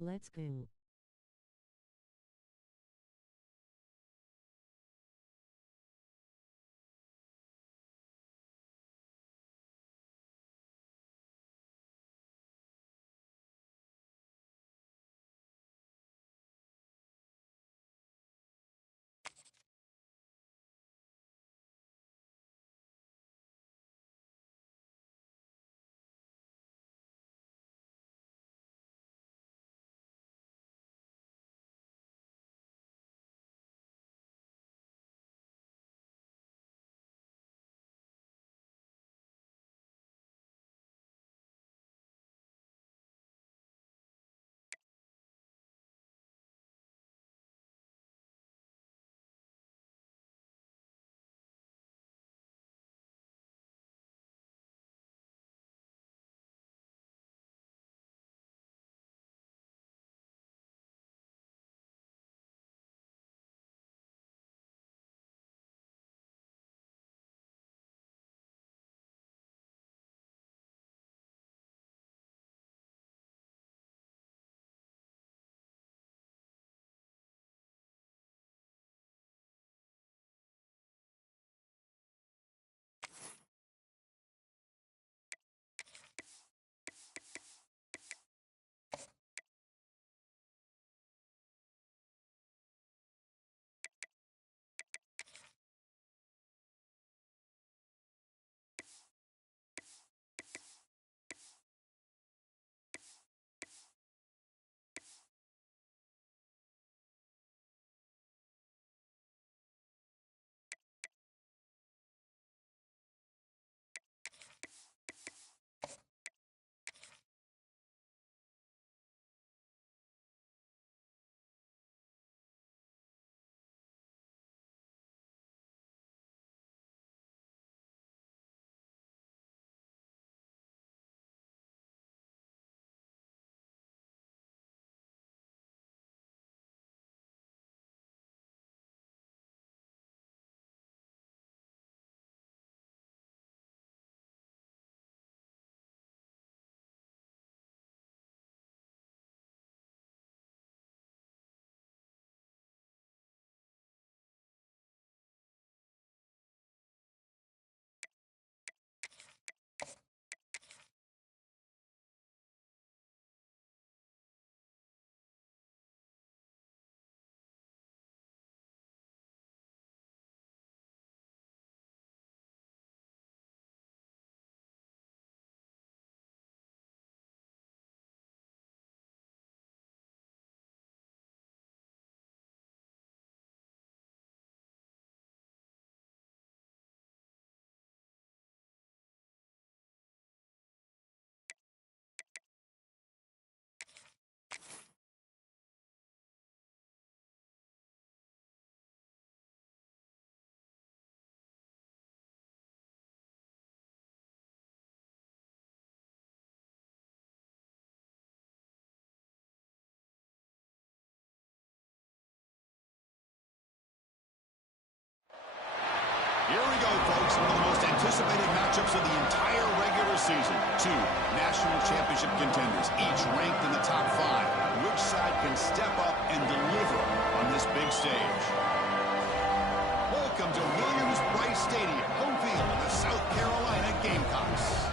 Let's go. Here we go, folks. One of the most anticipated matchups of the entire regular season. Two national championship contenders, each ranked in the top five. Which side can step up and deliver on this big stage? Welcome to Williams-Brice Stadium, home field of the South Carolina Gamecocks.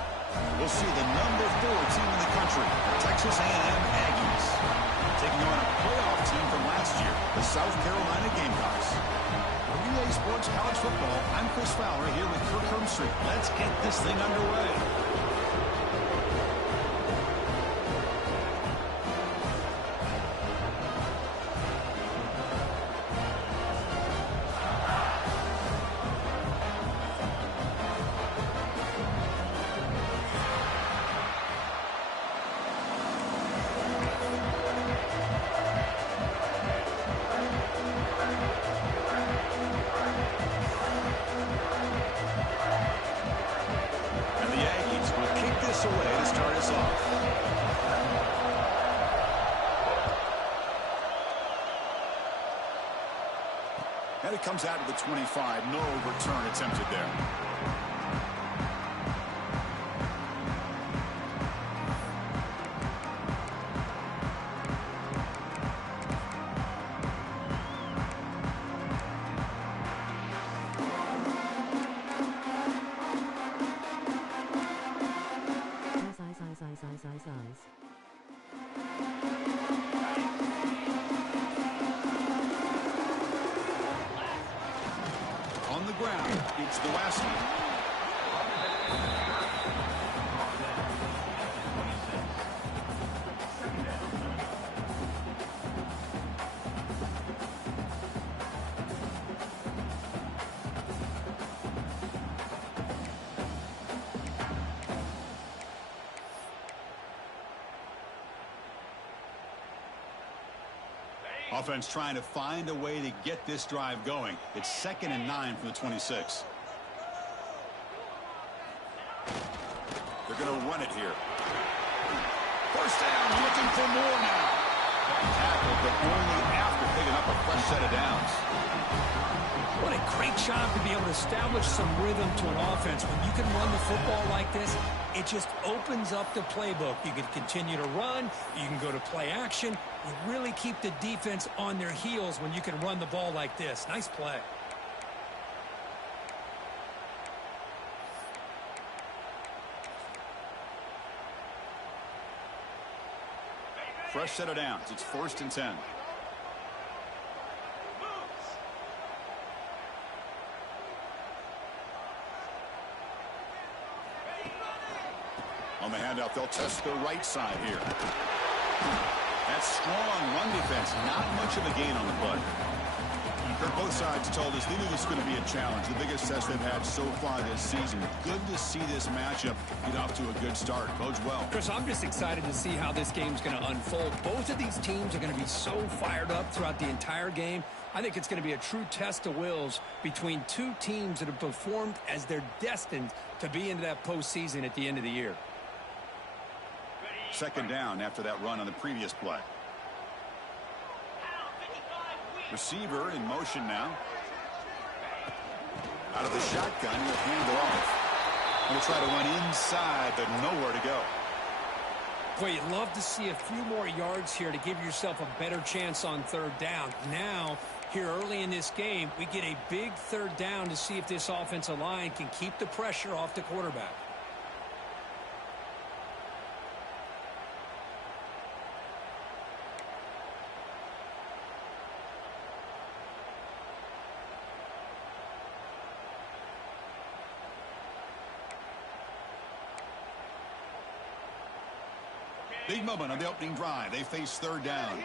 We'll see the number 4 team in the country, the Texas A&M Aggies, taking on a playoff team from last year, the South Carolina Gamecocks. Relay Sports College Football, I'm Chris Fowler here with Kirk Hermstreet. Let's get this thing underway. And it comes out of the 25. No return attempted there. towards the west. Offense trying to find a way to get this drive going. It's 2nd and 9 from the 26. They're going to run it here. First down, looking for more now. Tackle, but only after picking up a fresh set of downs. What a great job to be able to establish some rhythm to an offense. When you can run the football like this, it just opens up the playbook. You can continue to run. You can go to play action. You really keep the defense on their heels when you can run the ball like this. Nice play. Fresh set of downs. It's 1st and 10. On the handout, they'll test the right side here. That strong run defense, not much of a gain on the play. Both sides told us they knew this was going to be a challenge. The biggest test they've had so far this season. Good to see this matchup get off to a good start. Bodes well. Chris, I'm just excited to see how this game's going to unfold. Both of these teams are going to be so fired up throughout the entire game. I think it's going to be a true test of wills between two teams that have performed as they're destined to be into that postseason at the end of the year. 2nd down after that run on the previous play. Receiver in motion now. Out of the shotgun, he'll hand it off. He'll try to run inside, but nowhere to go. Boy, you'd love to see a few more yards here to give yourself a better chance on 3rd down. Now, here early in this game, we get a big 3rd down to see if this offensive line can keep the pressure off the quarterback. Big moment on the opening drive. They face 3rd down.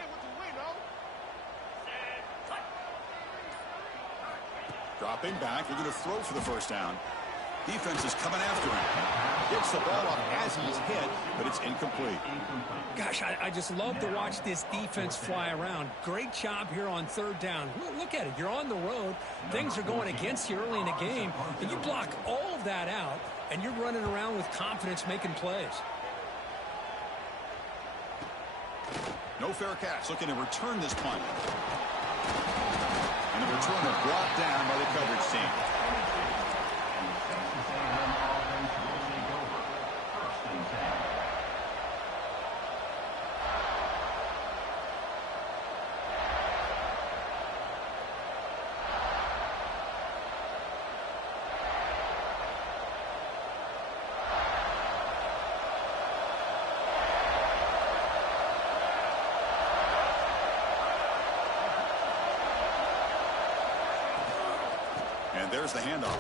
Dropping back. They're going to throw for the 1st down. Defense is coming after him. Gets the ball off as he's hit, but it's incomplete. Gosh, I just love to watch this defense fly around. Great job here on 3rd down. Look at it. You're on the road. Things are going against you early in the game, and you block all of that out, and you're running around with confidence making plays. No fair catch. Looking to return this punt. And the returner brought down by the coverage team. And there's the handoff.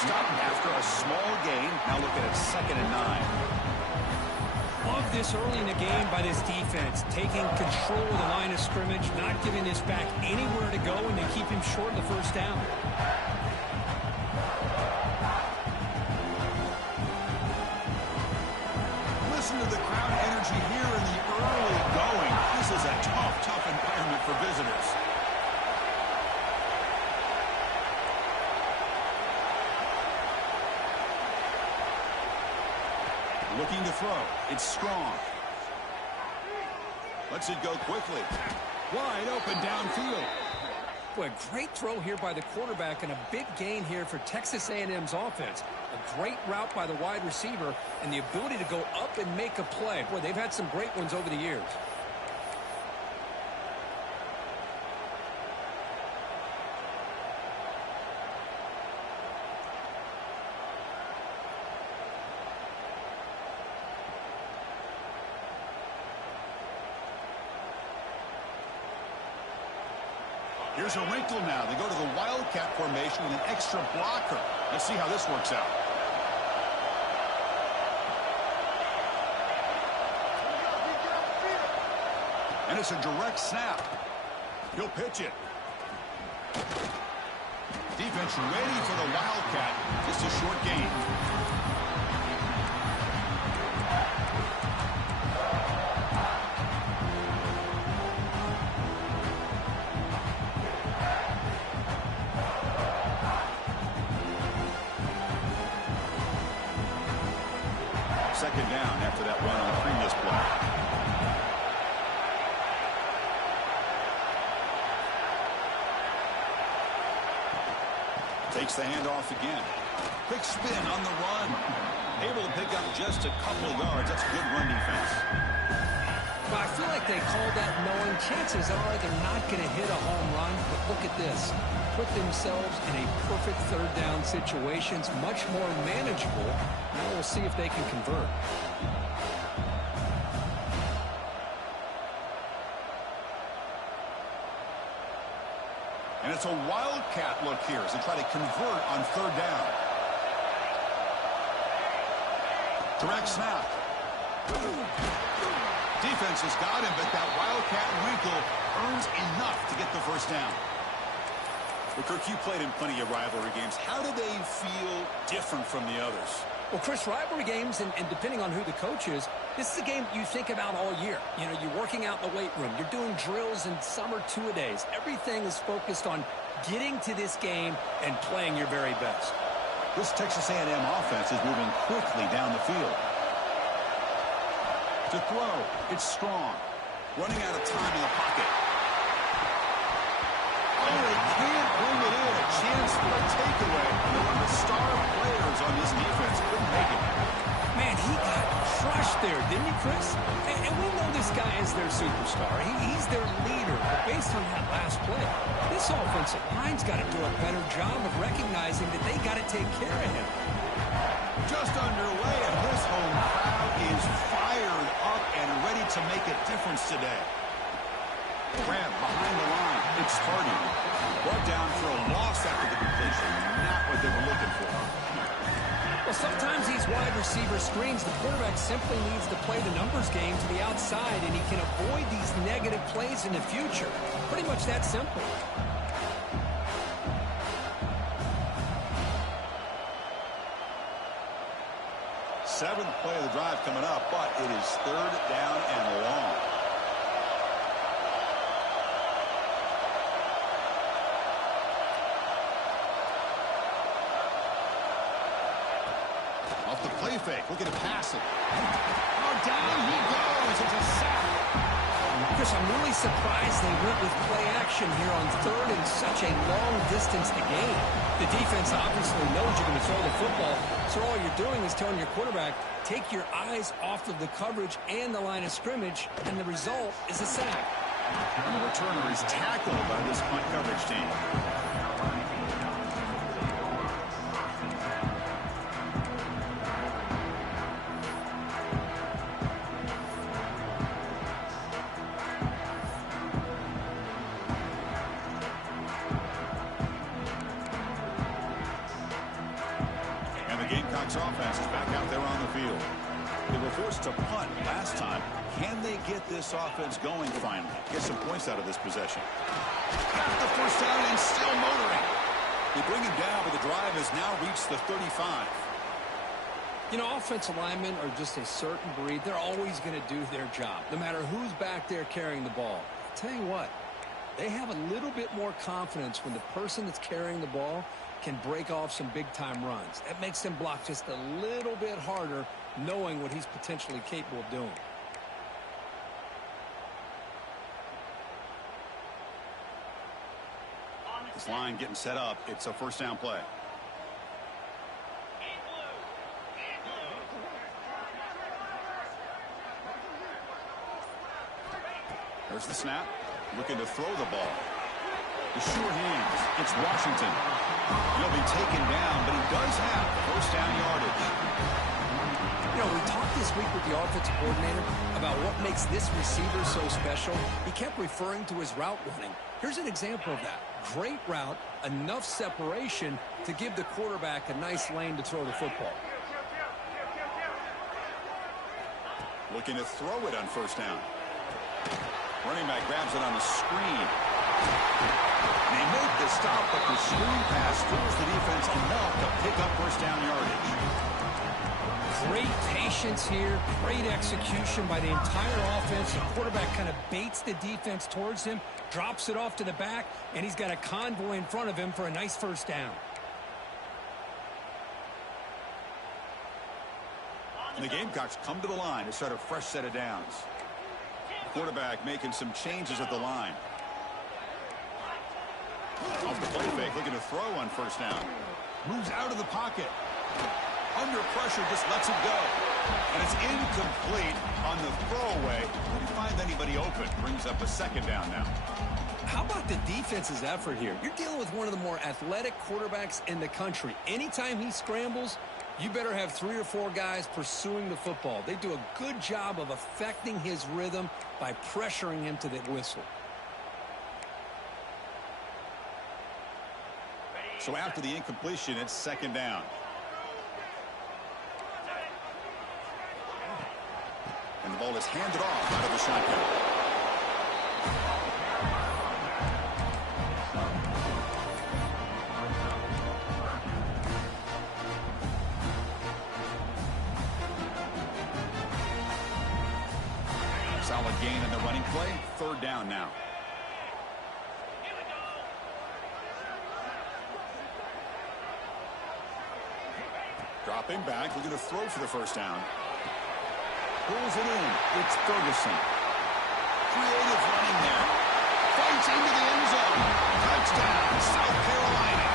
Stop after a small gain. Now looking at 2nd and 9. Love this early in the game by this defense, taking control of the line of scrimmage, not giving this back anywhere to go, and they keep him short of the 1st down. Listen to the crowd energy here in the early going. This is a tough environment for visitors. Looking to throw. It's strong. Lets it go quickly. Wide open downfield. Boy, great throw here by the quarterback and a big gain here for Texas A&M's offense. A great route by the wide receiver and the ability to go up and make a play. Boy, they've had some great ones over the years. Here's a wrinkle now. They go to the wildcat formation with an extra blocker. Let's see how this works out. And it's a direct snap. He'll pitch it. Defense ready for the wildcat. Just a short gain. Second down after that run on the previous play. Takes the handoff again. Quick spin on the run. Able to pick up just a couple of yards. That's good run defense. Well, I feel like they called that knowing chances are they're not going to hit a home run. But look at this. Put themselves in a perfect third down situation. It's much more manageable. Now we'll see if they can convert. And it's a wildcat look here as they try to convert on third down. Direct snap. Defense has got him, but that wildcat wrinkle earns enough to get the first down. Well, Kirk, you played in plenty of rivalry games. How do they feel different from the others? Well, Chris, rivalry games, and depending on who the coach is, this is a game you think about all year. You know, you're working out in the weight room. You're doing drills in summer two-a-days. Everything is focused on getting to this game and playing your very best. This Texas A&M offense is moving quickly down the field. To throw, it's strong. Running out of time in the pocket. Oh, they can't bring it in. A chance for a takeaway. One of the star players on this defense couldn't make it. Man, he got crushed there, didn't he, Chris? And we know this guy is their superstar. He's their leader. But based on that last play, this offensive line's got to do a better job of recognizing that they got to take care of him. Just underway, and this home crowd is fired up and ready to make a difference today. Grant behind the line. It's Hardy. Brought down for a loss after the completion. Not what they were looking for. Well, sometimes these wide receiver screens, the quarterback simply needs to play the numbers game to the outside, and he can avoid these negative plays in the future. Pretty much that simple. Seventh play of the drive coming up, but it is third down and long. Off the play fake, looking to pass it. Oh, down he goes. It's a sack. Chris, I'm really surprised they went with play action here on third and such a long distance to gain. The defense obviously knows you're going to throw the football, so all you're doing is telling your quarterback, take your eyes off of the coverage and the line of scrimmage, and the result is a sack. And the returner is tackled by this punt coverage team. Gamecocks offense is back out there on the field. They were forced to punt last time. Can they get this offense going finally? Get some points out of this possession. Got the first down and still motoring. They bring him down, but the drive has now reached the 35. You know, offensive linemen are just a certain breed. They're always going to do their job, no matter who's back there carrying the ball. I'll tell you what, they have a little bit more confidence when the person that's carrying the ball can break off some big-time runs. That makes them block just a little bit harder, knowing what he's potentially capable of doing. This line getting set up. It's a first down play. There's the snap. Looking to throw the ball. The sure hands. It's Washington. He'll be taken down, but he does have first down yardage. You know, we talked this week with the offensive coordinator about what makes this receiver so special. He kept referring to his route running. Here's an example of that. Great route, enough separation to give the quarterback a nice lane to throw the football. Looking to throw it on first down. Running back grabs it on the screen. They make the stop, but the screen pass fools the defense enough to pick up first down yardage. Great patience here, great execution by the entire offense. The quarterback kind of baits the defense towards him, drops it off to the back, and he's got a convoy in front of him for a nice first down. And the Gamecocks come to the line to start a fresh set of downs. Quarterback making some changes at the line. Off the play fake, looking to throw on first down. Moves out of the pocket. Under pressure, just lets it go. And it's incomplete on the throwaway. Didn't find anybody open. Brings up a second down now. How about the defense's effort here? You're dealing with one of the more athletic quarterbacks in the country. Anytime he scrambles, you better have 3 or 4 guys pursuing the football. They do a good job of affecting his rhythm by pressuring him to the whistle. So after the incompletion, it's second down. And the ball is handed off out of the shotgun. Solid gain in the running play. Third down now. Dropping back, looking to throw for the first down. Pulls it in. It's Ferguson. Creative running there. Fights into the end zone. Touchdown, South Carolina.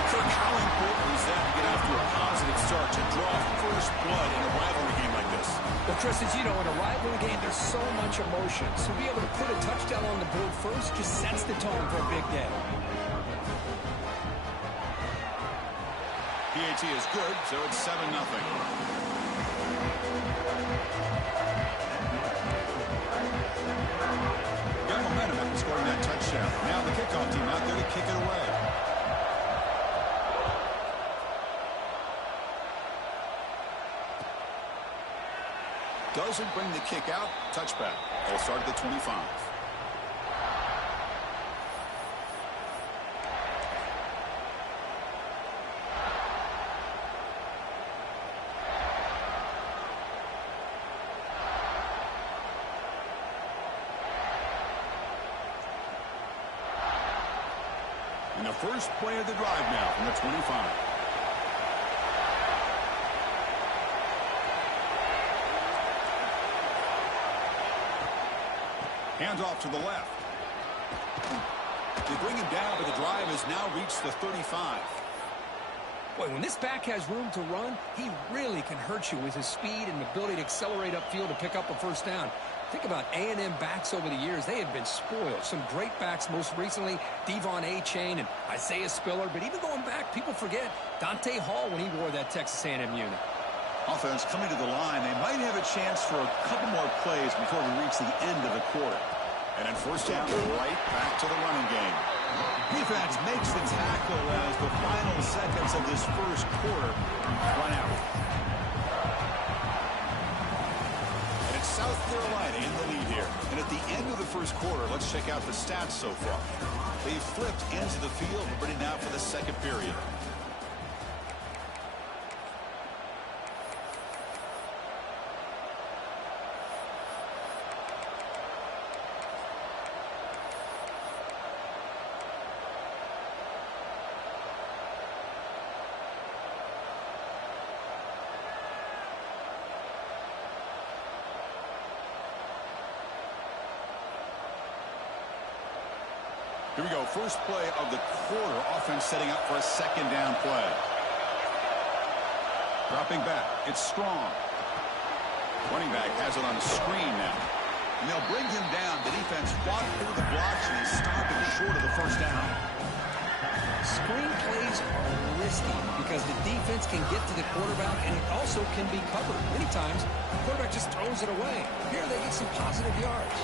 And Kirk, how important is that to get off to a positive start to draw first blood in a rivalry game like this? Well, Chris, as you know, in a rivalry game, there's so much emotion. So to be able to put a touchdown on the board first just sets the tone for a big day. PAT is good, so it's 7-0. Got momentum after scoring that touchdown. Now the kickoff team out there to kick it away. Doesn't bring the kick out. Touchback. They'll start at the 25. And the first play of the drive now from the 25. Hands off to the left. They bring him down, but the drive has now reached the 35. Boy, when this back has room to run, he really can hurt you with his speed and ability to accelerate upfield to pick up a first down. Think about A&M backs over the years. They have been spoiled. Some great backs, most recently Devon Achane and Isaiah Spiller. But even going back, people forget Dante Hall when he wore that Texas A&M unit. Offense coming to the line. They might have a chance for a couple more plays before we reach the end of the quarter. And then first down, right back to the running game. Defense makes the tackle as the final seconds of this first quarter run out. And it's South Carolina in the lead here. And at the end of the first quarter, let's check out the stats so far. They've flipped ends of the field, ready now for the second period. Here we go. First play of the quarter. Offense setting up for a second down play. Dropping back. It's Strong. Running back has it on the screen now. And they'll bring him down. The defense fought through the blocks and is stopping short of the first down. Screen plays are risky because the defense can get to the quarterback and it also can be covered. Many times, the quarterback just throws it away. Here they get some positive yards.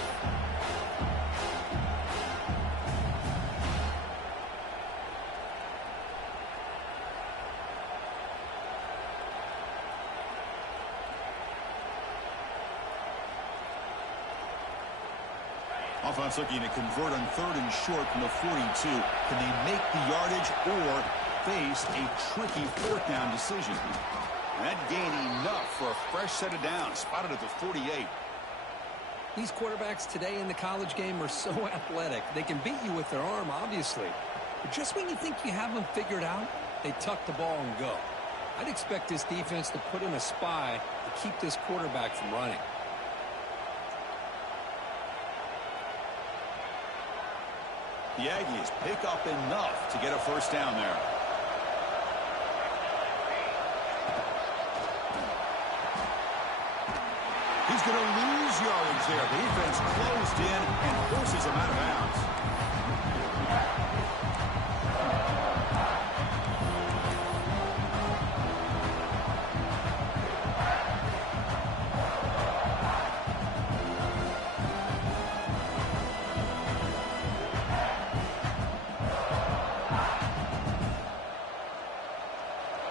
Offense looking to convert on 3rd and short from the 42. Can they make the yardage or face a tricky 4th down decision? That gain enough for a fresh set of downs. Spotted at the 48. These quarterbacks today in the college game are so athletic. They can beat you with their arm, obviously. But just when you think you have them figured out, they tuck the ball and go. I'd expect this defense to put in a spy to keep this quarterback from running. The Aggies pick up enough to get a 1st down there. He's going to lose yardage there. The defense closed in and forces him out of bounds.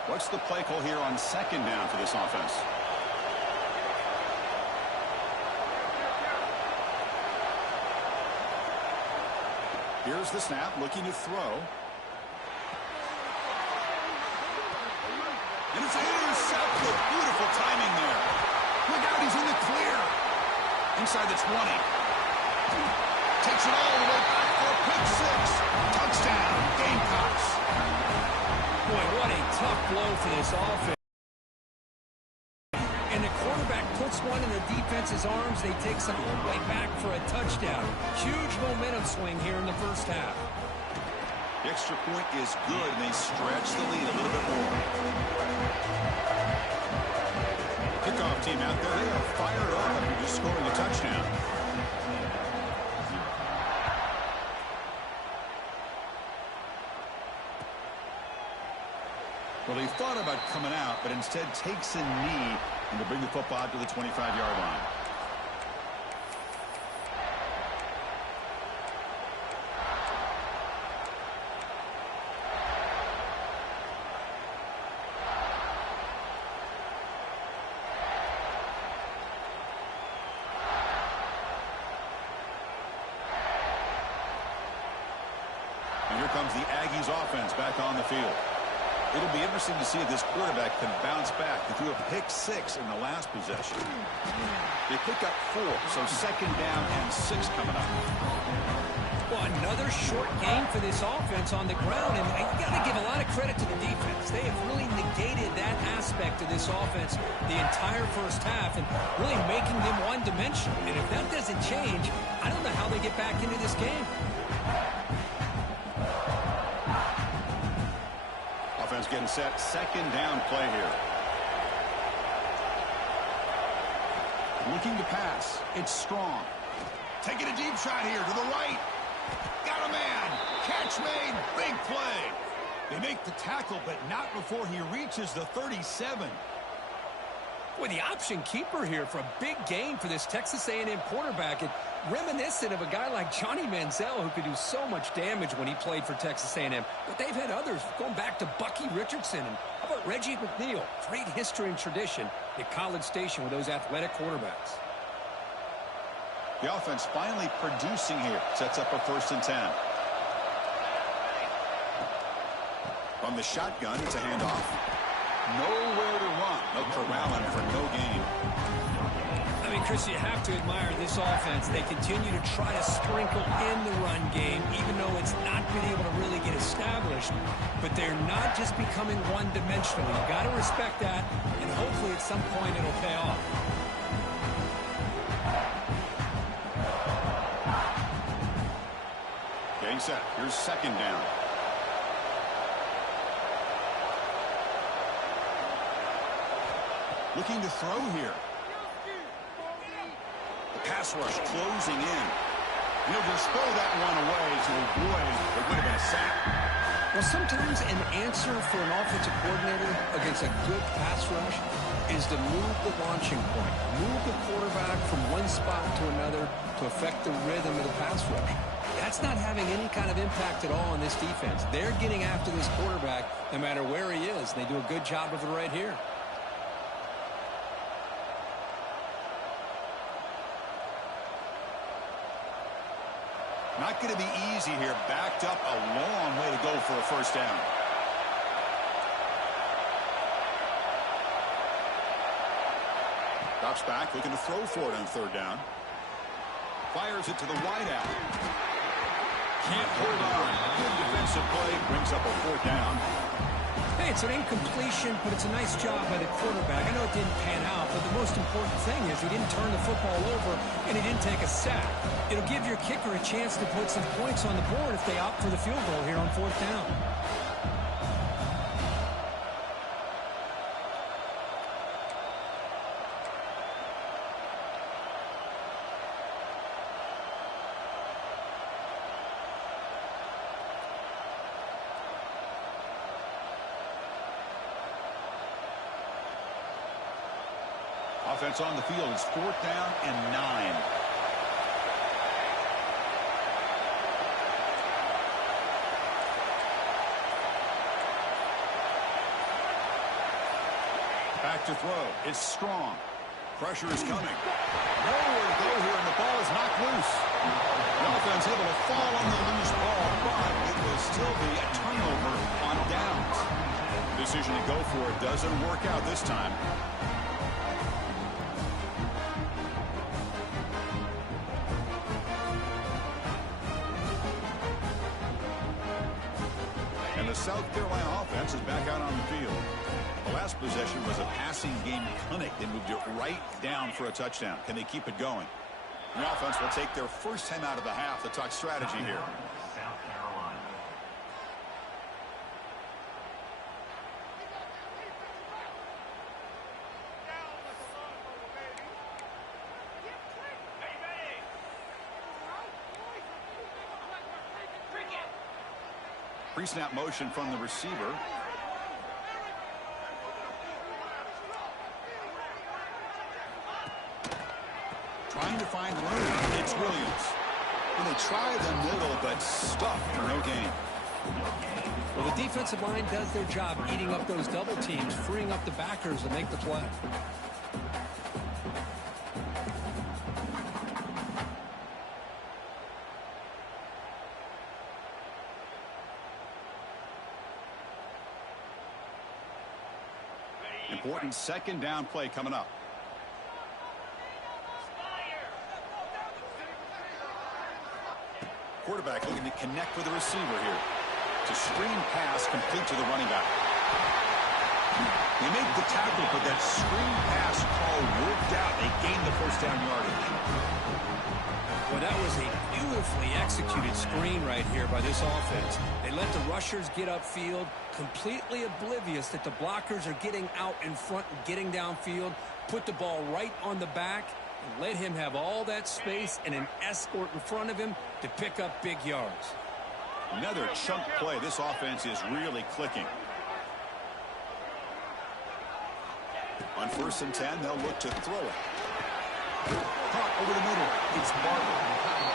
What's the play call here on 2nd down for this offense? Here's the snap, looking to throw. And it's intercepted. Beautiful timing there. Look out, he's in the clear. Inside the 20. Takes it all the way back for a pick 6. Touchdown, Gamecocks. Boy, what a tough blow for this offense. And the quarterback puts one in the defense's arms. They take some all the way back for a touchdown. Huge momentum swing here in the 1st half. The extra point is good, and they stretch the lead a little bit more. Kickoff team out there. They are fired up after just scoring a touchdown. Well, he thought about coming out, but instead takes a knee and to bring the football out to the 25-yard line. And here comes the Aggies offense back on the field. It'll be interesting to see if this quarterback can bounce back. They threw a pick 6 in the last possession. They pick up 4, so 2nd down and 6 coming up. Well, another short game for this offense on the ground, and you got to give a lot of credit to the defense. They have really negated that aspect of this offense the entire 1st half and really making them one-dimensional. And if that doesn't change, I don't know how they get back into this game. Offense getting set. 2nd down play here. Looking to pass. It's Strong. Taking a deep shot here to the right. Got a man. Catch made. Big play. They make the tackle, but not before he reaches the 37. Boy, the option keeper here for a big gain for this Texas A&M quarterback. And reminiscent of a guy like Johnny Manziel who could do so much damage when he played for Texas A&M. But they've had others going back to Bucky Richardson. And how about Reggie McNeil? Great history and tradition at College Station with those athletic quarterbacks. The offense finally producing here. Sets up a 1st and 10. From the shotgun, it's a handoff. Nowhere to run. They'll corral him for no gain. I mean, Chris, you have to admire this offense. They continue to try to sprinkle in the run game, even though it's not been able to really get established. But they're not just becoming one-dimensional. You've got to respect that, and hopefully at some point it'll pay off. Getting set. Here's 2nd down. Looking to throw here. The pass rush closing in. He'll just throw that one away to avoid what would have been a sack. Well, sometimes an answer for an offensive coordinator against a good pass rush is to move the launching point, move the quarterback from one spot to another to affect the rhythm of the pass rush. That's not having any kind of impact at all on this defense. They're getting after this quarterback no matter where he is. They do a good job of it right here. Not going to be easy here. Backed up a long way to go for a first down. Drops back, looking to throw for it on third down. Fires it to the wideout. Can't hold on. Good defensive play. Brings up a fourth down. Hey, it's an incompletion, but it's a nice job by the quarterback. I know it didn't pan out, but the most important thing is he didn't turn the football over and he didn't take a sack. It'll give your kicker a chance to put some points on the board if they opt for the field goal here on fourth down. Offense on the field is fourth down and 9. Back to throw. It's strong. Pressure is coming. Nowhere to go here, and the ball is knocked loose. The offense able to fall on the loose ball, but it will still be a turnover on downs. Decision to go for it doesn't work out this time. And the South Carolina offense is back out on the field. The last possession was a passing game clinic. They moved it right down for a touchdown. Can they keep it going? The offense will take their first time out of the half to talk strategy here. South Carolina. Pre-snap motion from the receiver. Trying to find room. It's Williams. And they try the middle, but stuffed for no gain. Well, the defensive line does their job eating up those double teams, freeing up the backers to make the play. Important second down play coming up. Quarterback looking to connect with the receiver here. To screen pass complete to the running back. They make the tackle, but that screen pass call worked out. They gained the first down yardage. Well, that was a beautifully executed screen right here by this offense. They let the rushers get upfield, completely oblivious that the blockers are getting out in front and getting downfield, put the ball right on the back, and let him have all that space and an escort in front of him to pick up big yards. Another chunk play. This offense is really clicking. On 1st and 10, they'll look to throw it. Caught over the middle. It's Barber.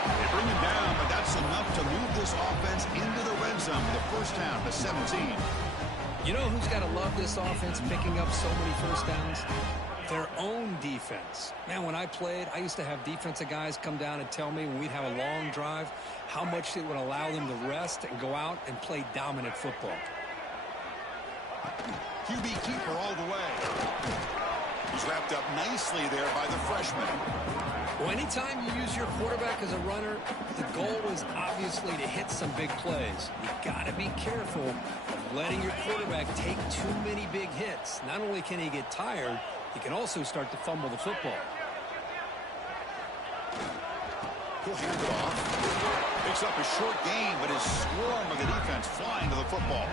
They bring him down, but that's enough to move this offense into the red zone with the first down to 17. You know who's got to love this offense picking up so many first downs? Their own defense. Man, when I played, I used to have defensive guys come down and tell me when we'd have a long drive how much it would allow them to rest and go out and play dominant football. QB keeper all the way. He's wrapped up nicely there by the freshman. Well, anytime you use your quarterback as a runner, the goal is obviously to hit some big plays. You got to be careful of letting your quarterback take too many big hits. Not only can he get tired, he can also start to fumble the football. He'll hand it off. Picks up a short gain, but his swarm of the defense flying to the football.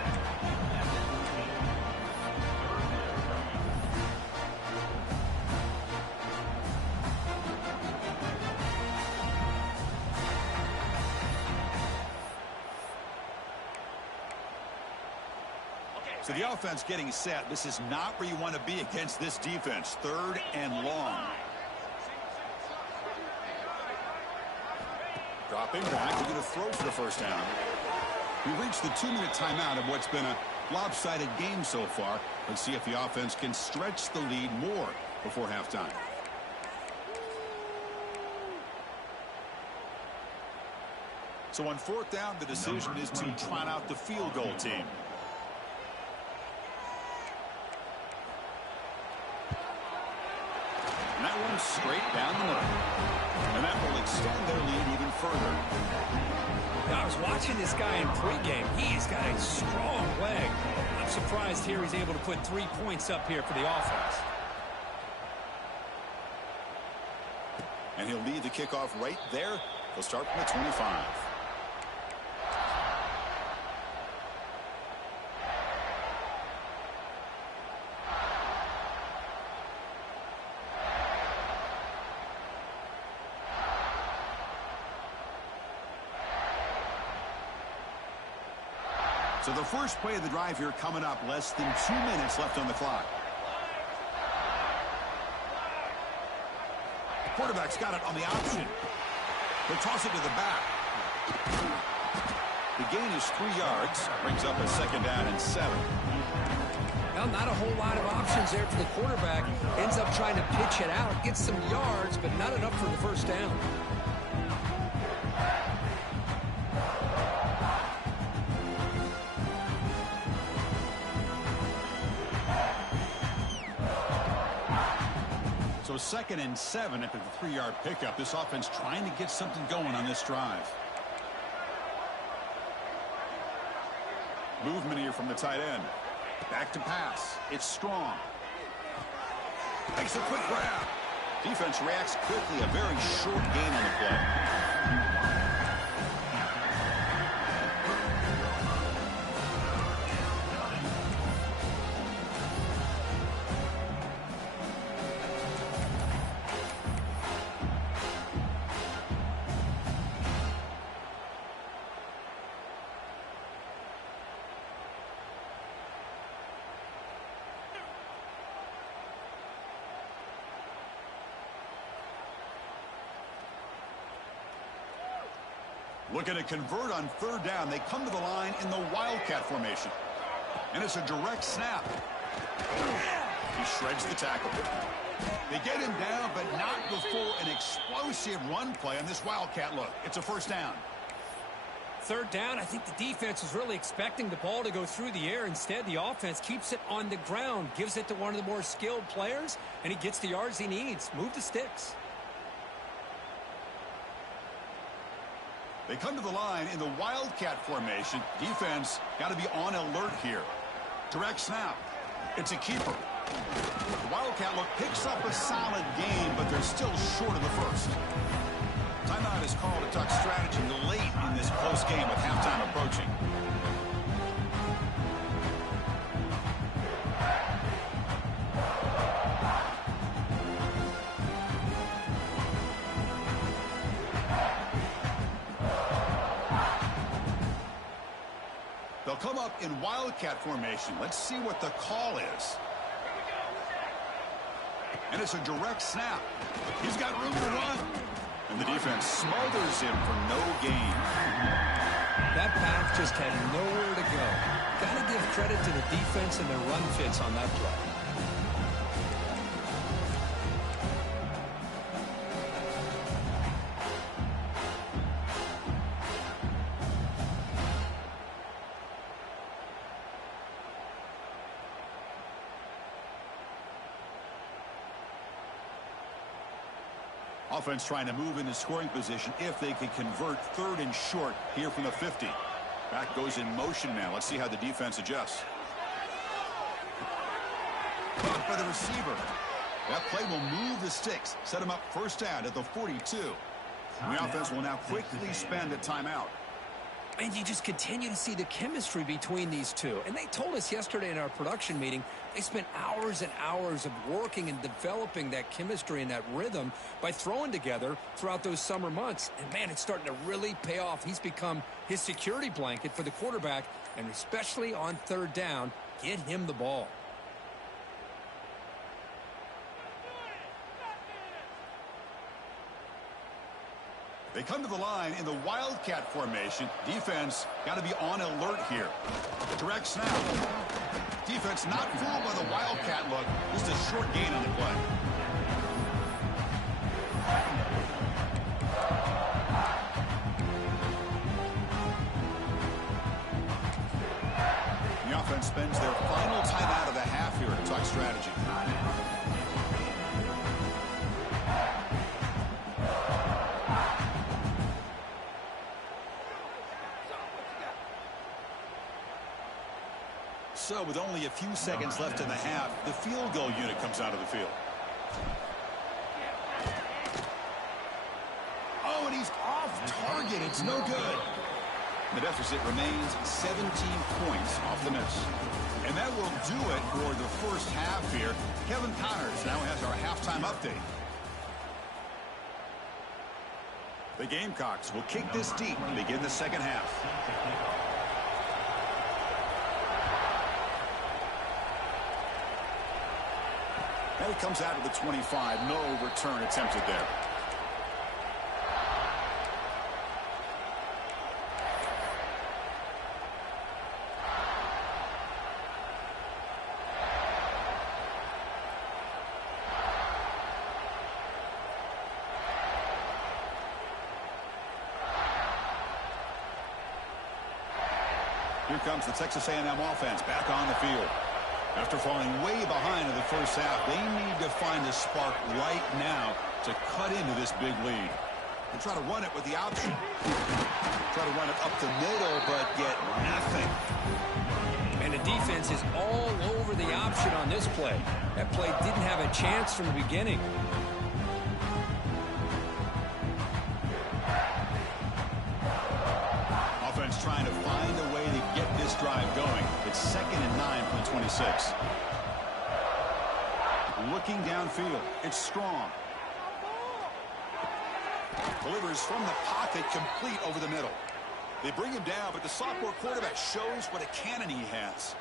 So the offense getting set. This is not where you want to be against this defense. 3rd and long. Dropping back, we're going to throw for the first down. We reached the 2-minute timeout of what's been a lopsided game so far. Let's see if the offense can stretch the lead more before halftime. So on 4th down, the decision is to trot out the field goal team. And that one's straight down the middle. And that will extend their lead even further. Now, I was watching this guy in pregame. He's got a strong leg. I'm surprised here he's able to put 3 points up here for the offense. And he'll lead the kickoff right there. He'll start from the 25. So the first play of the drive here coming up, less than 2 minutes left on the clock. The quarterback's got it on the option. He'll toss it to the back. The gain is 3 yards. Brings up a 2nd down and 7. Well, not a whole lot of options there for the quarterback. Ends up trying to pitch it out, gets some yards, but not enough for the first down. So 2nd and 7 after the 3-yard pickup. This offense trying to get something going on this drive. Movement here from the tight end. Back to pass. It's Strong. Makes a quick grab. Defense reacts quickly. A very short gain on the play. Looking to convert on 3rd down. They come to the line in the Wildcat formation. And it's a direct snap. He shreds the tackle. They get him down, but not before an explosive run play on this Wildcat look. It's a 1st down. 3rd down, I think the defense was really expecting the ball to go through the air. Instead, the offense keeps it on the ground, gives it to one of the more skilled players, and he gets the yards he needs. Move the sticks. They come to the line in the Wildcat formation. Defense got to be on alert here. Direct snap. It's a keeper. The Wildcat look picks up a solid game, but they're still short of the first. Timeout is called to talk strategy late in this close game with halftime approaching. They'll come up in Wildcat formation. Let's see what the call is. And it's a direct snap. He's got room to run. And the defense smothers him for no gain. That path just had nowhere to go. Got to give credit to the defense and their run fits on that play. Offense trying to move into scoring position if they can convert 3rd and short here from the 50. Back goes in motion now. Let's see how the defense adjusts. Caught by the receiver. That play will move the sticks. Set him up 1st down at the 42. And the offense will now quickly spend a timeout. And you just continue to see the chemistry between these two. And they told us yesterday in our production meeting, they spent hours and hours of working and developing that chemistry and that rhythm by throwing together throughout those summer months. And, man, it's starting to really pay off. He's become his security blanket for the quarterback, and especially on 3rd down, Get him the ball. They come to the line in the Wildcat formation. Defense got to be on alert here. Direct snap. Defense not fooled by the Wildcat look. Just a short gain on the play. The offense spends their final timeout of the half here to talk strategy. So with only a few seconds left in the half, the field goal unit comes out of the field. Oh, and he's off target. It's no good. The deficit remains 17 points off the miss. And that will do it for the first half here. Kevin Connors now has our halftime update. The Gamecocks will kick this deep and begin the second half. And it comes out of the 25. No return attempted there. Here comes the Texas A&M offense back on the field. After falling way behind in the first half, they need to find a spark right now to cut into this big lead. And try to run it with the option. Try to run it up the middle, but get nothing. And the defense is all over the option on this play. That play didn't have a chance from the beginning. Offense trying to find a way to get this drive going. It's 2nd and 9 from the 26. Looking downfield. It's Strong. Delivers from the pocket, complete over the middle. They bring him down, but the sophomore quarterback shows what a cannon he has.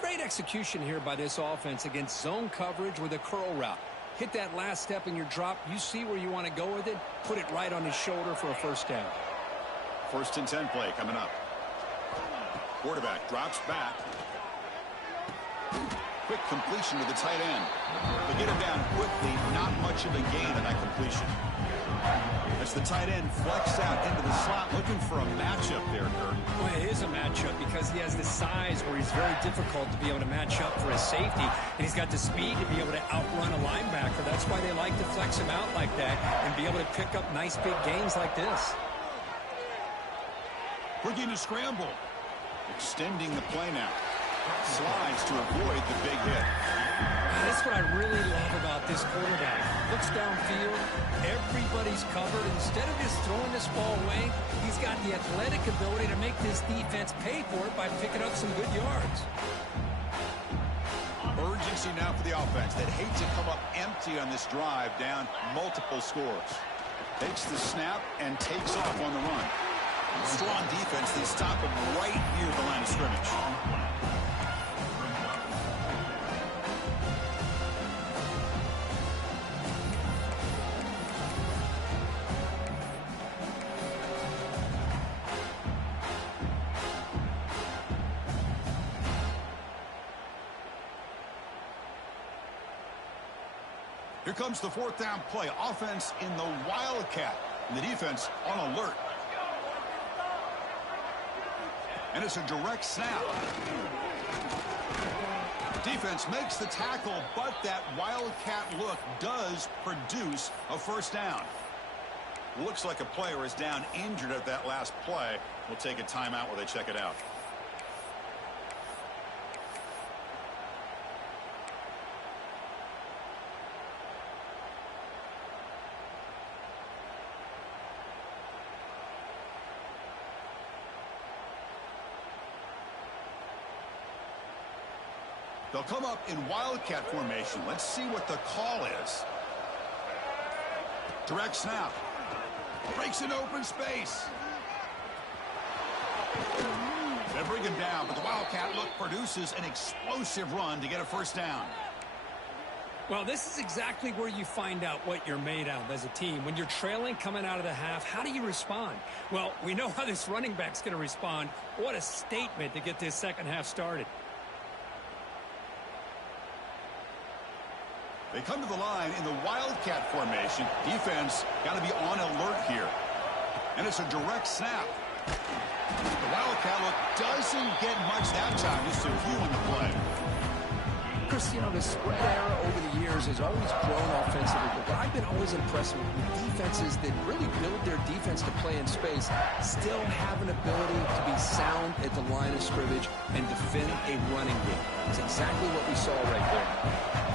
Great execution here by this offense against zone coverage with a curl route. Hit that last step in your drop. You see where you want to go with it. Put it right on his shoulder for a first down. 1st and 10 play coming up. Quarterback drops back. Quick completion to the tight end. They get him down quickly. Not much of a gain on that completion. As the tight end flex out into the slot, looking for a matchup there, Kurt. Well, it is a matchup because he has the size where he's very difficult to be able to match up for his safety. And he's got the speed to be able to outrun a linebacker. That's why they like to flex him out like that and be able to pick up nice big gains like this. Looking to scramble. Extending the play now. Slides to avoid the big hit. That's what I really love about this quarterback. Looks downfield. Everybody's covered. Instead of just throwing this ball away, he's got the athletic ability to make this defense pay for it by picking up some good yards. Urgency now for the offense. They'd hate to come up empty on this drive, down multiple scores. Takes the snap and takes off on the run. Strong defense. They stop him right near the line of scrimmage. Here comes the 4th down play. Offense in the Wildcat. And the defense on alert. And it's a direct snap. Defense makes the tackle, but that Wildcat look does produce a first down. Looks like a player is down injured at that last play. We'll take a timeout while they check it out. They'll come up in Wildcat formation. Let's see what the call is. Direct snap. Breaks an open space. They bring him down, but the Wildcat look produces an explosive run to get a first down. Well, this is exactly where you find out what you're made of as a team. When you're trailing coming out of the half, how do you respond? Well, we know how this running back's going to respond. What a statement to get this second half started. They come to the line in the Wildcat formation. Defense got to be on alert here. And it's a direct snap. The Wildcat look doesn't get much that time, just a few in the play. Chris, you know, the spread era over the years has always grown offensively, but I've been always impressed with defenses that really build their defense to play in space, still have an ability to be sound at the line of scrimmage and defend a running game. It's exactly what we saw right there.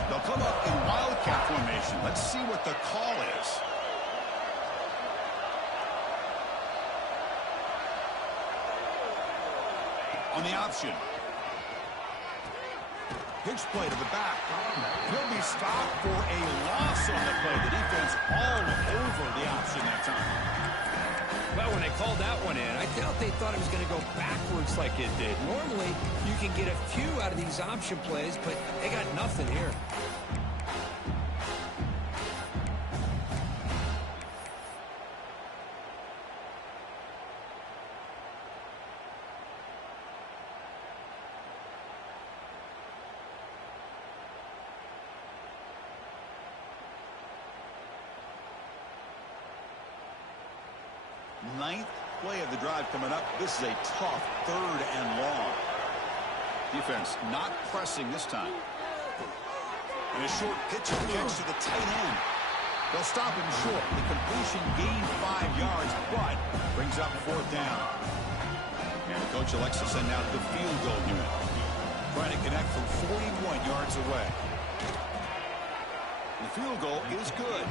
They'll come up in Wildcat formation. Let's see what the call is. On the option. Pitch play to the back. He'll be stopped for a loss on the play. The defense all over the option that time. Well, when they called that one in, I doubt they thought it was going to go backwards like it did. Normally, you can get a few out of these option plays, but they got nothing here. Ninth play of the drive coming up. This is a tough 3rd and long. Defense not pressing this time. And a short pitch catch to the tight end. They'll stop him short. The completion gained 5 yards, but brings up 4th down. And the coach elects to send out the field goal unit. Trying to connect from 41 yards away. The field goal is good.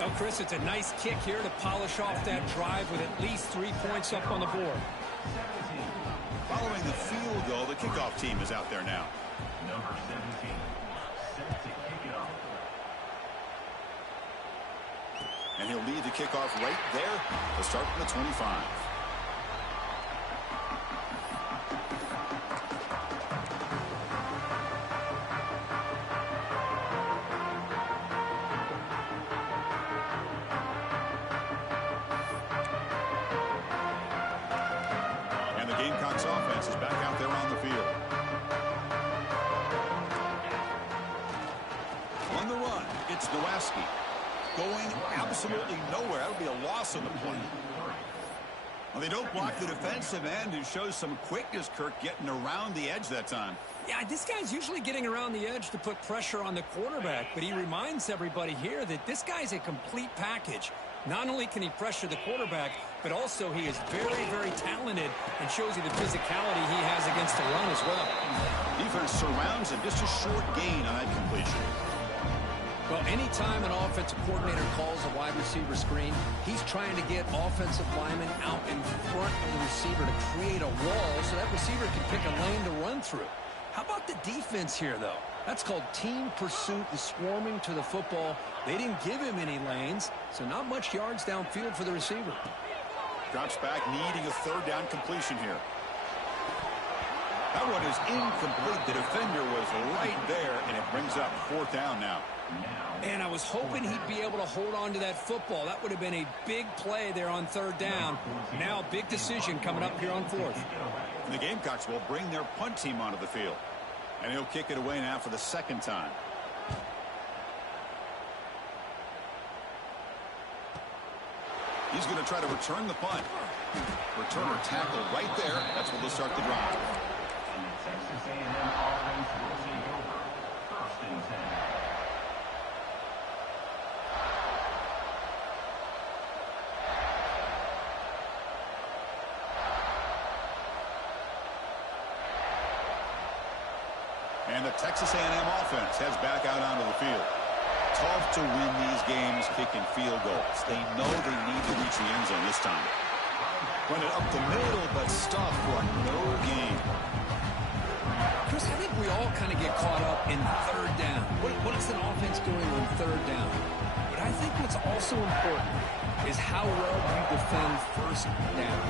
Oh, Chris, it's a nice kick here to polish off that drive with at least 3 points up on the board. Following the field goal, the kickoff team is out there now. Number 17, set to kick it off. And he'll lead the kickoff right there to start from the 25. Gamecocks offense is back out there on the field. On the run, it's Nowakowski. Going absolutely nowhere. That would be a loss on the play. Well, they don't block the defensive end, who shows some quickness, Kirk, getting around the edge that time. Yeah, this guy's usually getting around the edge to put pressure on the quarterback, but he reminds everybody here that this guy's a complete package. Not only can he pressure the quarterback, but also he is very, very talented and shows you the physicality he has against the run as well. Defense surrounds him. Just a short gain on that completion. Well, anytime an offensive coordinator calls a wide receiver screen, he's trying to get offensive linemen out in front of the receiver to create a wall so that receiver can pick a lane to run through. How about the defense here, though? That's called team pursuit, the swarming to the football. They didn't give him any lanes, so not much yards downfield for the receiver. Drops back, needing a 3rd down completion here. That one is incomplete. The defender was right there, and it brings up 4th down now. And I was hoping he'd be able to hold on to that football. That would have been a big play there on 3rd down. Now a big decision coming up here on 4th. And the Gamecocks will bring their punt team onto the field. And he'll kick it away now for the 2nd time. He's going to try to return the punt. Returner tackle right there. That's where they'll start the drive. And the Texas A&M offense will take over. 1st and 10. And the Texas A&M offense heads back out onto the field. Tough to win these games kicking field goals. They know they need to reach the end zone this time. Run it up the middle, but stuff for no gain. Chris, I think we all kind of get caught up in 3rd down. What is an offense doing on 3rd down? But I think what's also important is how well you defend first down.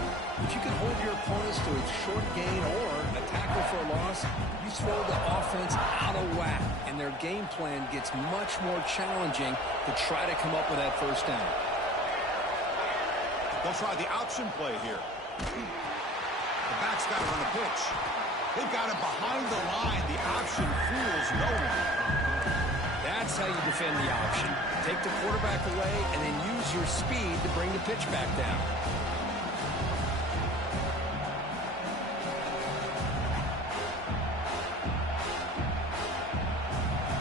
If you can hold your opponents to a short gain or a tackle for a loss, you throw the offense out of whack, and their game plan gets much more challenging to try to come up with that first down. They'll try the option play here. The back's got it on the pitch. They've got him behind the line. The option fools no one. That's how you defend the option. Take the quarterback away and then use your speed to bring the pitch back down.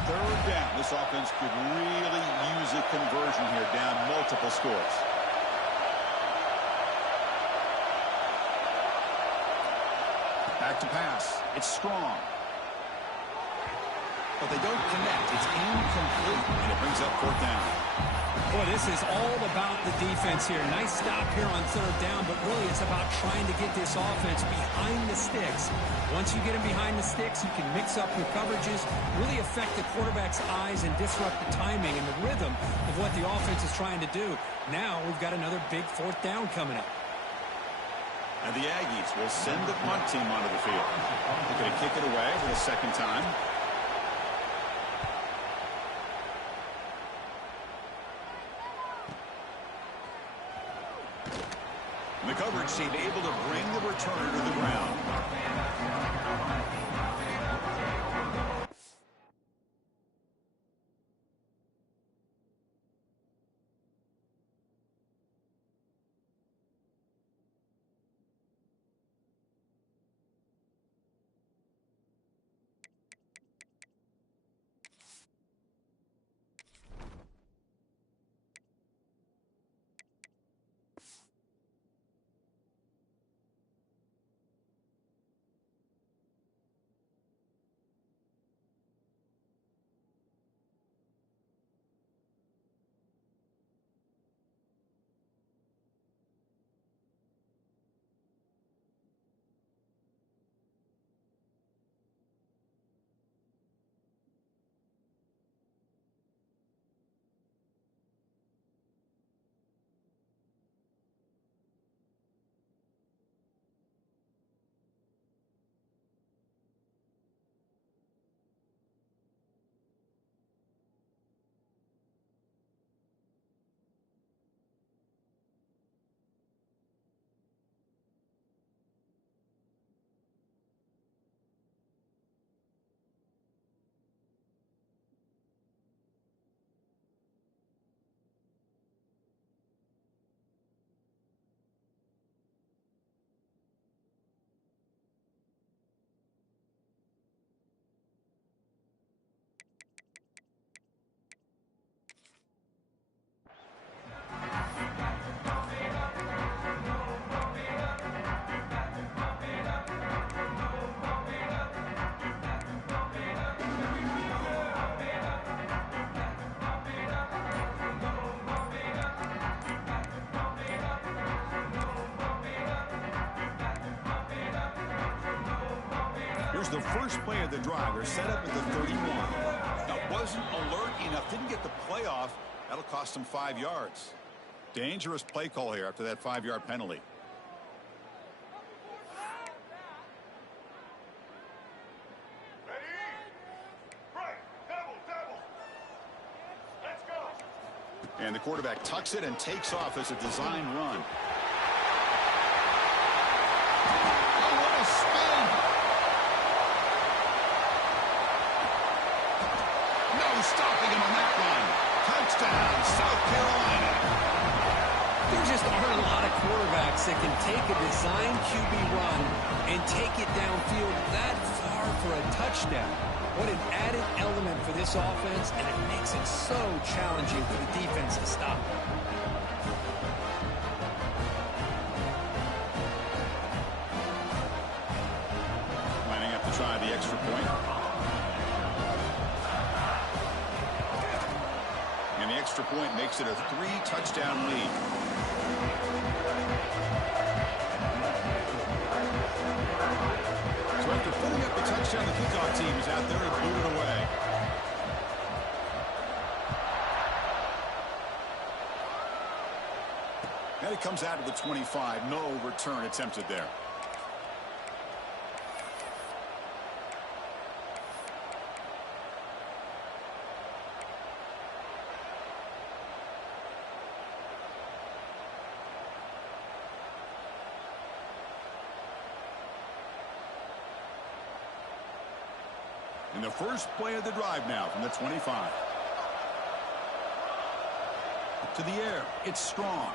Third down. This offense could really use a conversion here, down multiple scores. Back to pass. It's Strong. But they don't connect. It's incomplete, and it brings up fourth down. Boy, this is all about the defense here. Nice stop here on third down, but really it's about trying to get this offense behind the sticks. Once you get them behind the sticks, you can mix up your coverages, really affect the quarterback's eyes and disrupt the timing and the rhythm of what the offense is trying to do. Now we've got another big fourth down coming up. And the Aggies will send the punt team onto the field. They're going to kick it away for the second time. And the coverage team able to bring the returner to the ground. Here's the first play of the drive. They're set up at the 31. Now, wasn't alert enough. Didn't get the play off. That'll cost them 5 yards. Dangerous play call here after that 5-yard penalty. And the quarterback tucks it and takes off as a design run. Oh, what a spin! No stopping him on that run. Touchdown, South Carolina. There just aren't a lot of quarterbacks that can take a design QB run and take it downfield that far for a touchdown. What an added element for this offense, and it makes it so challenging for the defense to stop. Lining up to try the extra point. And the extra point makes it a 3-touchdown lead. So after putting up the touchdown, the kickoff team is out there and blew it away. It comes out of the 25. No return attempted there. In the first play of the drive now from the 25. To the air. It's Strong.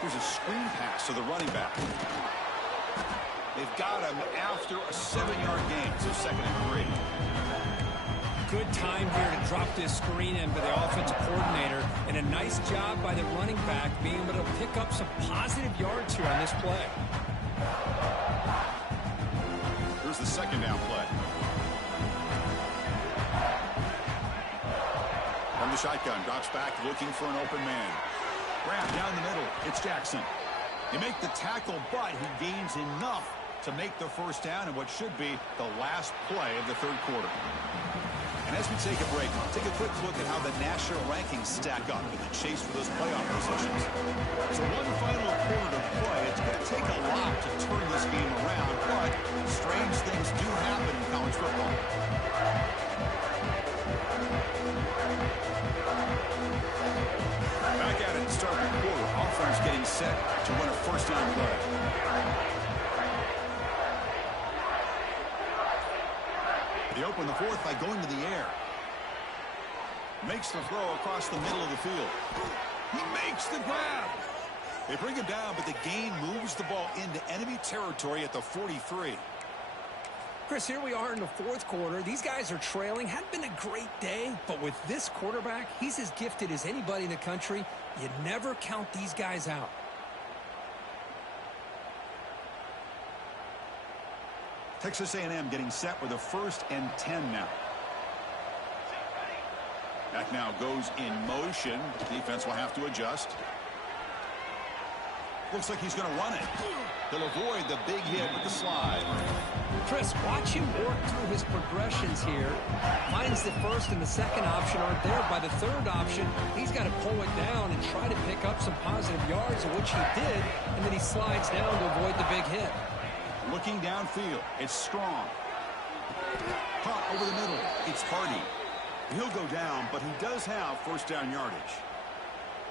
Here's a screen pass to the running back. They've got him after a 7-yard gain, so 2nd and 3. Good time here to drop this screen in by the offensive coordinator, and a nice job by the running back being able to pick up some positive yards here on this play. Here's the 2nd down play. From the shotgun, drops back looking for an open man. Grab down the middle. It's Jackson. They make the tackle, but he gains enough to make the first down in what should be the last play of the 3rd quarter. And as we take a break, take a quick look at how the national rankings stack up in the chase for those playoff positions. So one final quarter to play. It's going to take a lot to turn this game around, but strange things do happen in college football. Back at it to start the quarter. Offense getting set to win a first down play. They open the 4th by going to the air. Makes the throw across the middle of the field. He makes the grab. They bring him down, but the gain moves the ball into enemy territory at the 43. Chris, here we are in the 4th quarter. These guys are trailing. Hadn't been a great day, but with this quarterback, he's as gifted as anybody in the country. You never count these guys out. Texas A&M getting set with a 1st and 10 now. Back now goes in motion. Defense will have to adjust. Looks like he's going to run it. He'll avoid the big hit with the slide. Chris, watch him work through his progressions here. Finds the 1st and the 2nd option aren't there. By the 3rd option, he's got to pull it down and try to pick up some positive yards, which he did, and then he slides down to avoid the big hit. Looking downfield, it's Strong. Caught over the middle, it's Hardy. He'll go down, but he does have first down yardage.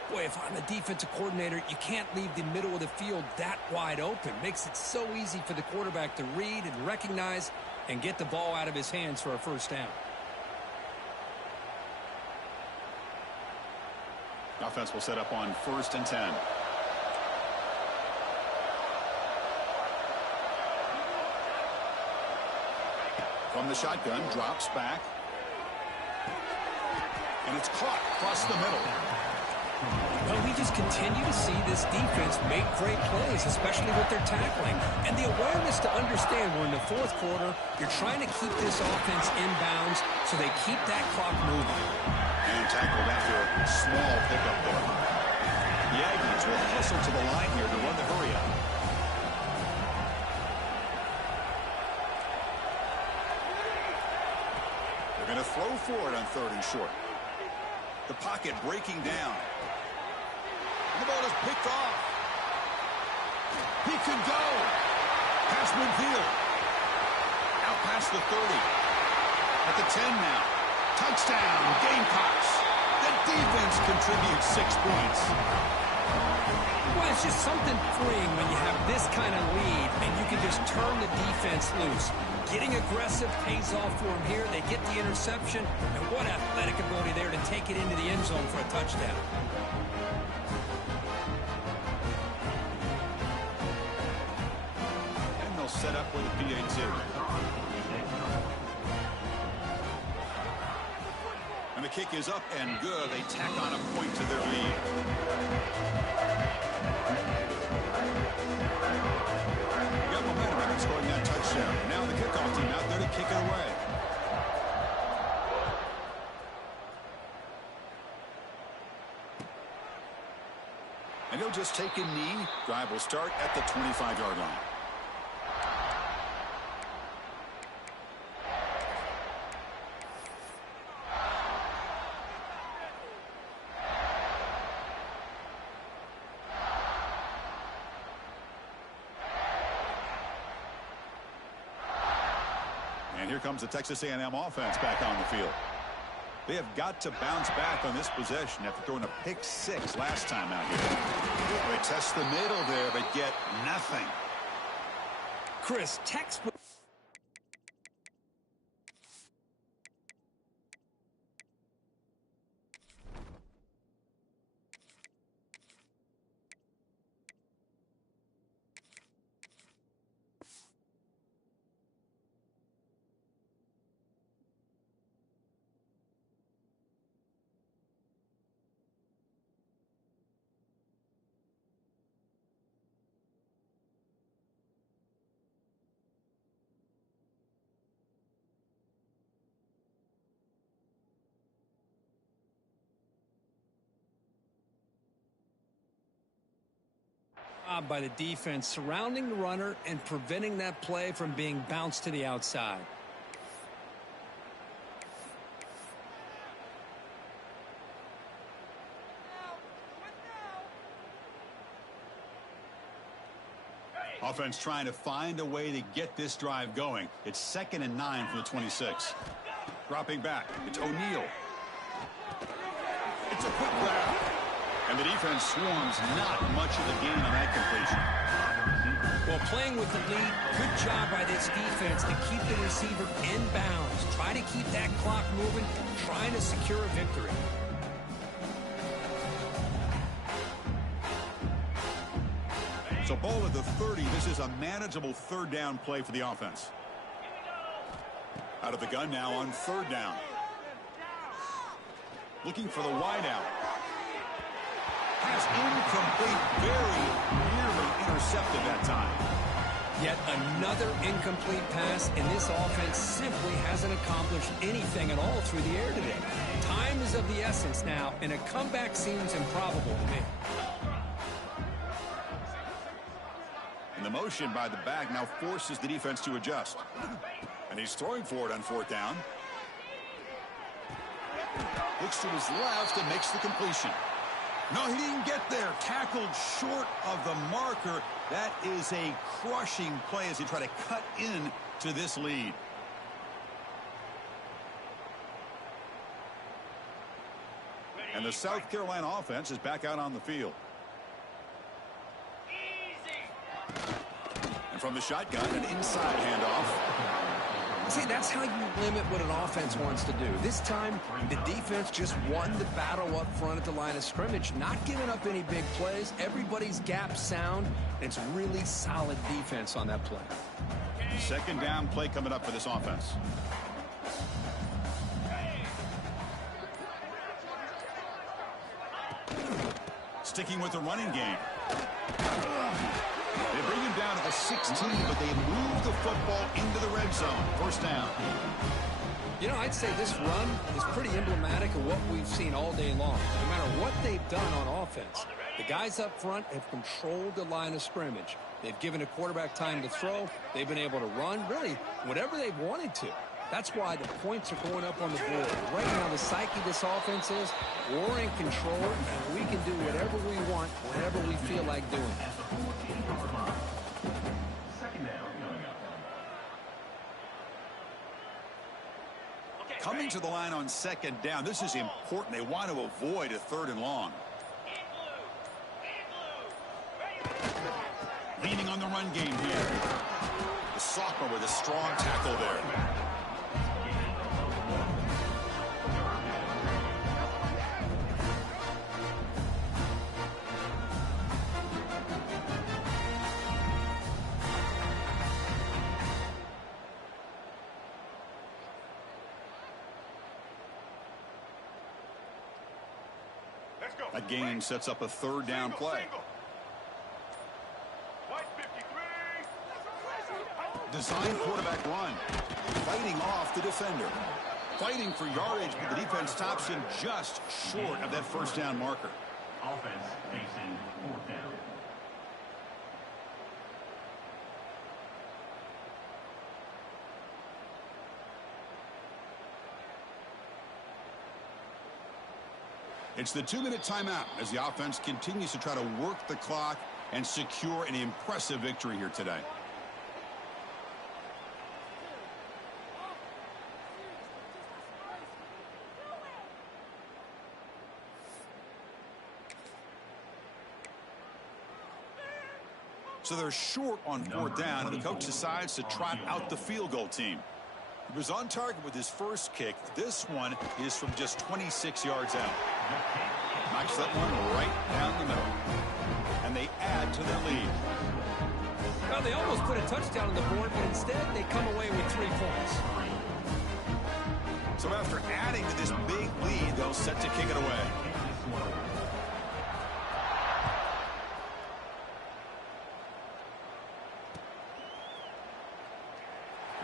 Boy, if I'm a defensive coordinator, you can't leave the middle of the field that wide open. Makes it so easy for the quarterback to read and recognize and get the ball out of his hands for a first down. Offense will set up on 1st and 10. From the shotgun, drops back. And it's caught across the middle. Well, we just continue to see this defense make great plays, especially with their tackling. And the awareness to understand we're in the 4th quarter, you're trying to keep this offense inbounds so they keep that clock moving. And tackled after a small pickup there. The Aggies will hustle to the line here to run the hurry up. They're going to throw for it on 3rd and short. The pocket breaking down. The ball is picked off. He can go. Past midfield. Out past the 30. At the 10 now. Touchdown, Gamecocks. The defense contributes 6 points. Well, it's just something freeing when you have this kind of lead and you can just turn the defense loose. Getting aggressive pays off for them here. They get the interception, and what athletic ability there to take it into the end zone for a touchdown. And they'll set up with a PAT. And the kick is up and good. They tack on a point to their lead. Got momentum after scoring that touchdown. Now the kickoff team out there to kick it away. And he'll just take a knee. Drive will start at the 25-yard line. here comes the Texas A&M offense back on the field. They have got to bounce back on this possession after throwing a pick 6 last time out here. They test the middle there, but get nothing. Chris, textbook. By the defense surrounding the runner and preventing that play from being bounced to the outside. Offense trying to find a way to get this drive going. It's 2nd and 9 from the 26. Dropping back. It's O'Neal. It's a quick grab. And the defense swarms not much of the gain on that completion. Well, playing with the lead, good job by this defense to keep the receiver in bounds. Try to keep that clock moving, trying to secure a victory. So ball at the 30. This is a manageable 3rd down play for the offense. Out of the gun now on 3rd down. Looking for the wideout. Pass incomplete, very nearly intercepted that time. Yet another incomplete pass, and this offense simply hasn't accomplished anything at all through the air today. Time is of the essence now, and a comeback seems improbable to me. And the motion by the back now forces the defense to adjust. And he's throwing for it on 4th down. Looks to his left and makes the completion. No, he didn't get there. Tackled short of the marker. That is a crushing play as he tried to cut in to this lead. And the South Carolina offense is back out on the field. And from the shotgun, an inside handoff. See, that's how you limit what an offense wants to do. This time, the defense just won the battle up front at the line of scrimmage, not giving up any big plays. Everybody's gap sound, and it's really solid defense on that play. 2nd down play coming up for this offense. Sticking with the running game. They bring him down to the 16, but they move the football into the red zone. 1st down. You know, I'd say this run is pretty emblematic of what we've seen all day long. No matter what they've done on offense, the guys up front have controlled the line of scrimmage. They've given a quarterback time to throw. They've been able to run, really, whatever they've wanted to. That's why the points are going up on the board. Right now, the psyche of this offense is we're in control, and we can do whatever we want, whenever we feel like doing it. Coming to the line on 2nd down. This is important. They want to avoid a 3rd and long. Leaning on the run game here. The sophomore with a strong tackle there. That gain sets up a 3rd down play. Design quarterback run. Fighting off the defender. Fighting for yardage, but the defense stops him just short of that 1st down marker. Offense facing 4th down. It's the 2-minute timeout as the offense continues to try to work the clock and secure an impressive victory here today. So they're short on 4th down, and the coach decides to trot out the field goal team. He was on target with his first kick. This one is from just 26 yards out. Knocks that one right down the middle. And they add to their lead. Well, they almost put a touchdown on the board, but instead they come away with 3 points. So after adding to this big lead, they'll set to kick it away.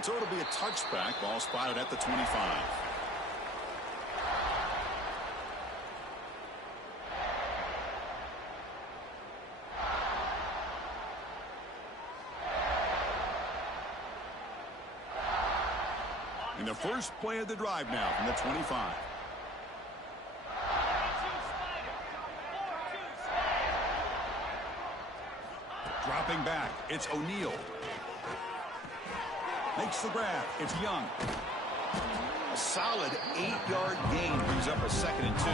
So it'll be a touchback. Ball spotted at the 25. And the first play of the drive now from the 25. Dropping back, it's O'Neal. Makes the grab. It's Young. A solid 8-yard gain brings up a 2nd and 2.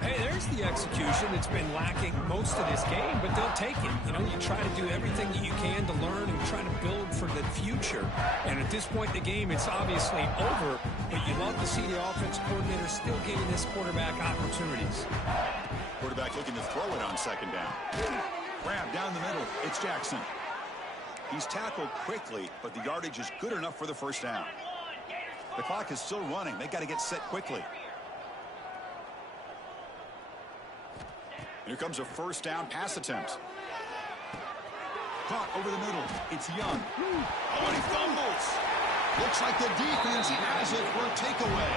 Hey, there's the execution that's been lacking most of this game, but they'll take it. You know, you try to do everything that you can to learn and try to build for the future. And at this point in the game, it's obviously over, but you love to see the offense coordinator still giving this quarterback opportunities. Quarterback looking to throw it on 2nd down. Grab down the middle. It's Jackson. He's tackled quickly, but the yardage is good enough for the 1st down. The clock is still running. They got to get set quickly. Here comes a 1st down pass attempt. Caught over the middle. It's Young. Oh, and he fumbles. Looks like the defense has it for a takeaway.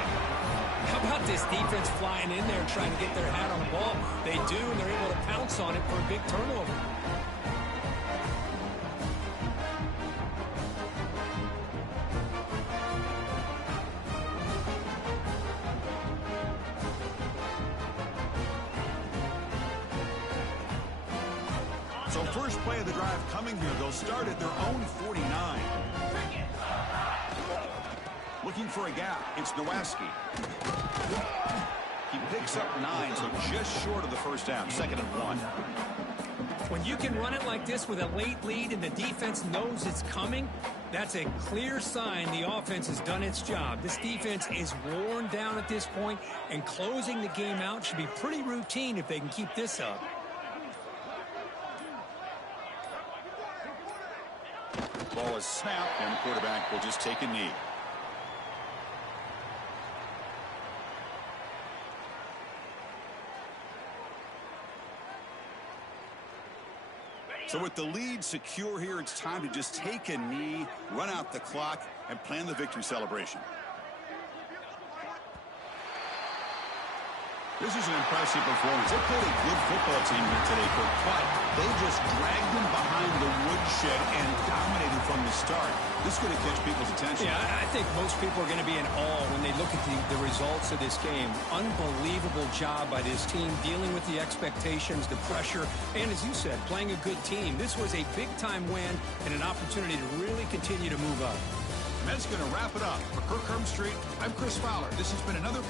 How about this defense flying in there and trying to get their hat on the ball? They do, and they're able to pounce on it for a big turnover. So first play of the drive coming here. They'll start at their own 49. Looking for a gap. It's Nowacki. He picks up 9, so just short of the 1st down. 2nd and 1. When you can run it like this with a late lead and the defense knows it's coming, that's a clear sign the offense has done its job. This defense is worn down at this point, and closing the game out should be pretty routine if they can keep this up. Ball is snapped, and the quarterback will just take a knee. So with the lead secure here, it's time to just take a knee, run out the clock, and plan the victory celebration. This is an impressive performance. They played a good football team here today, but they just dragged them behind the woodshed and dominated from the start. This is going to catch people's attention. Yeah, I think most people are going to be in awe when they look at the results of this game. Unbelievable job by this team dealing with the expectations, the pressure, and as you said, playing a good team. This was a big-time win and an opportunity to really continue to move up. And that's going to wrap it up. For Kirk Herbstreit, I'm Chris Fowler. This has been another